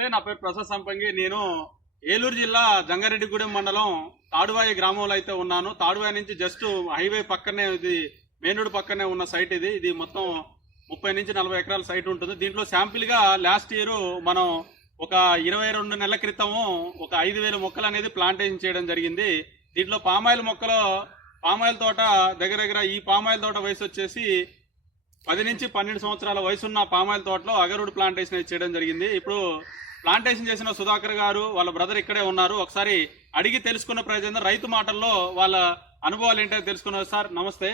నమస్తే నా పేరు ప్రసాద్ సంపంగి. నేను ఏలూరు జిల్లా జంగారెడ్డిగూడెం మండలం తాడువాయి గ్రామంలో అయితే ఉన్నాను. తాడువాయి నుంచి జస్ట్ హైవే పక్కనే ఇది మెయిన్ రోడ్ పక్కనే ఉన్న సైట్ ఇది. ఇది మొత్తం ముప్పై నుంచి నలభై ఎకరాల సైట్ ఉంటుంది. దీంట్లో శాంపిల్గా లాస్ట్ ఇయర్ మనం ఒక ఇరవై రెండు నెలల క్రితము ఒక ఐదు వేల మొక్కలు అనేది ప్లాంటేషన్ చేయడం జరిగింది. దీంట్లో పామాయిల్ మొక్కలు పామాయిల్ తోట దగ్గర దగ్గర ఈ పామాయిల్ తోట వయసు వచ్చేసి పది నుంచి పన్నెండు సంవత్సరాల వయసున్న పామాయిల్ తోటలో అగరుడు ప్లాంటేషన్ అయితే చేయడం జరిగింది. ఇప్పుడు ప్లాంటేషన్ చేసిన సుధాకర్ గారు వాళ్ళ బ్రదర్ ఇక్కడే ఉన్నారు. ఒకసారి అడిగి తెలుసుకున్న ప్రయోజనం రైతు మాటల్లో వాళ్ళ అనుభవాలు ఏంటో తెలుసుకున్నారు. సార్ నమస్తే.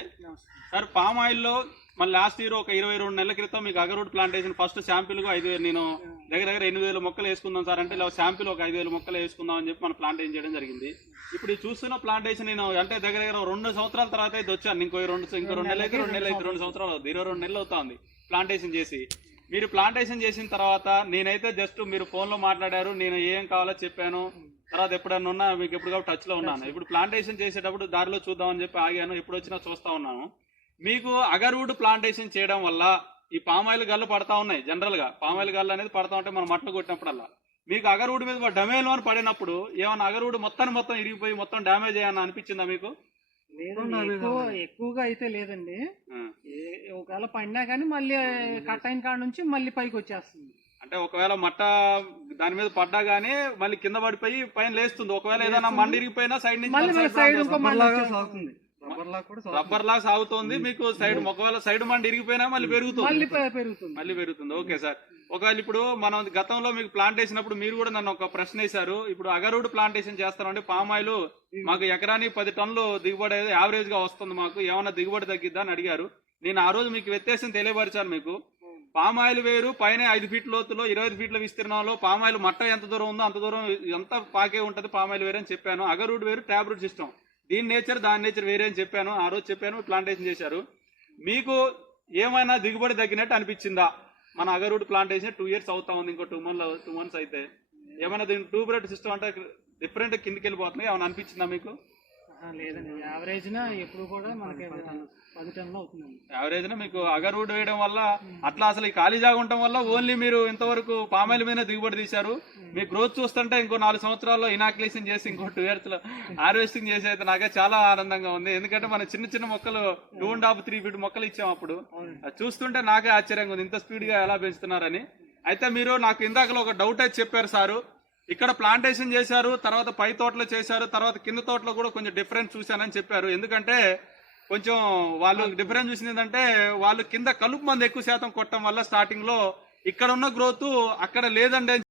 సార్ పామ్ ఆయిల్లో మన లాస్ట్ ఇయర్ ఒక ఇరవై రెండు నెలల క్రితం మీకు అగరుడ్ ప్లాంటేషన్ ఫస్ట్ శాంపిల్గా ఐదు వేలు నేను దగ్గర దగ్గర ఎనిమిది వేల మొక్కలు వేసుకుందాం సార్ అంటే ఇలా శాంపిల్ ఒక ఐదు వేల మొక్కలు వేసుకుందాం అని చెప్పి మనం ప్లాంటేషన్ చేయడం జరిగింది. ఇప్పుడు ఈ చూస్తున్న ప్లాంటేషన్ నేను అంటే దగ్గర దగ్గర రెండు సంవత్సరాల తర్వాత అయితే వచ్చాను. ఇంకో రెండు ఇంకో రెండు నెలలు రెండు నెలలు అయితే రెండు సంవత్సరాలు ఇరవై రెండు నెలలు అవుతుంది ప్లాంటేషన్ చేసి మీరు ప్లాంటేషన్ చేసిన తర్వాత నేనైతే జస్ట్ మీరు ఫోన్లో మాట్లాడారు నేను ఏం కావాలో చెప్పాను. తర్వాత ఎప్పుడన్నా ఉన్నా మీకు ఎప్పుడు టచ్లో ఉన్నాను. ఇప్పుడు ప్లాంటేషన్ చేసేటప్పుడు దారిలో చూద్దామని చెప్పి ఆగాను ఎప్పుడు వచ్చినా చూస్తా ఉన్నాను. మీకు అగర్వుడ్ ప్లాంటేషన్ చేయడం వల్ల ఈ పామాయిల్ గల్లు పడతా ఉన్నాయి జనరల్గా. పామాయిల్ గల్లు అనేది పడతా ఉంటే మనం మట్టలు కొట్టినప్పుడల్లా. మీకు అగర్వుడ్ మీద డమేలు అని పడినప్పుడు ఏమన్నా అగర్వుడ్ మొత్తాన్ని మొత్తం ఇరిగిపోయి మొత్తం డ్యామేజ్ అయ్యాలని అనిపించిందా మీకు? ఎక్కువగా అయితే లేదండి. ఒకవేళ పడినా కానీ మళ్ళీ కట్ అయిన కాడ నుంచి మళ్ళీ పైకి వచ్చేస్తుంది. అంటే ఒకవేళ మట్ట దాని మీద పడ్డా గానీ మళ్ళీ కింద పడిపోయి పైన లేస్తుంది. ఒకవేళ ఏదైనా మండి ఇరిగిపోయినా సైడ్ నుంచి సైడ్. సాగుతుంది రబ్బర్ లాగా కూడా సాగుతుంది. రబ్బర్ లా సాగుతోంది. మీకు సైడ్ ఒకవేళ సైడ్ మండి ఇరిగిపోయినా మళ్ళీ పెరుగుతుంది. మళ్ళీ పె- పెరుగుతుంది. మళ్ళీ పెరుగుతుంది. Okay sir. ఒకవేళ ఇప్పుడు మనం గతంలో మీకు ప్లాంట్ వేసినప్పుడు మీరు కూడా నన్ను ఒక ప్రశ్న వేశారు. ఇప్పుడు అగరుడు ప్లాంటేషన్ చేస్తారంటే పామ్ ఆయిల్ మాకు ఎకరానికి పది టన్నులు దిగుబడి యావరేజ్గా వస్తుంది మాకు. ఏమైనా దిగుబడి తగ్గిద్దా అని అడిగారు. నేను ఆ రోజు మీకు వ్యత్యాసం తెలియపరిచాను మీకు. పామ్ ఆయిల్ వేరు పైన ఐదు ఫీట్ల లోతులో ఇరవై ఐదు ఫీట్ల విస్తీర్ణంలో పామ్ ఆయిల్ మట్ట ఎంత దూరం ఉందో అంత దూరం ఎంత పాకే ఉంటుంది పామ్ ఆయిల్ వేరు అని చెప్పాను. అగరూడ్ వేరు ట్యాబ్ రూట్ సిస్టమ్ దీని నేచర్ దాని నేచర్ వేరే అని చెప్పాను. ఆ రోజు చెప్పాను ప్లాంటేషన్ చేశారు. మీకు ఏమైనా దిగుబడి తగ్గినట్టు అనిపించిందా? మన అగరుడ్ ప్లాంటేషన్ టూ ఇయర్స్ అవుతా ఉంది ఇంకో టూ మంత్ టూ మంత్స్ అయితే. ఏమైనా దీని టూ బ్రెడ్ సిస్టమ్ అంటే డిఫరెంట్ కిందికి వెళ్ళిపోతున్నాయి? ఏమైనా అనిపించిందా మీకు? లేదండి. యావరేజ్ నా ఎప్పుడు కూడా మనకి పది టన్నులు అవుతుందండి. మీకు అగరుడ్ వేయడం వల్ల అట్లా అసలు ఈ ఖాళీ జాగా ఉండటం వల్ల ఓన్లీ మీరు ఇంతవరకు పామాయిల్ మీద దిగుబడి తీశారు. మీ గ్రోత్ చూస్తుంటే ఇంకో నాలుగు సంవత్సరాల్లో ఇనాక్యులేషన్ చేసి ఇంకో టూ ఇయర్స్లో హార్వెస్టింగ్ చేసి అయితే నాకే చాలా ఆనందంగా ఉంది. ఎందుకంటే మన చిన్న చిన్న మొక్కలు two and half three feet మొక్కలు ఇచ్చాం అప్పుడు. చూస్తుంటే నాకే ఆశ్చర్యంగా ఉంది. ఇంత స్పీడ్గా ఎలా పెంచుతున్నారని. అయితే మీరు నాకు ఇందాకలో ఒక డౌట్ అయితే చెప్పారు సారు. ఇక్కడ ప్లాంటేషన్ చేశారు తర్వాత పై తోటలో చేశారు తర్వాత కింద తోటలో కూడా కొంచెం డిఫరెన్స్ చూశానని చెప్పారు. ఎందుకంటే కొంచెం వాళ్ళు డిఫరెన్స్ చూసింది ఏంటంటే వాళ్ళు కింద కలుపు మంది ఎక్కువ శాతం కొట్టడం వల్ల స్టార్టింగ్లో ఇక్కడ ఉన్న గ్రోత్ అక్కడ లేదండి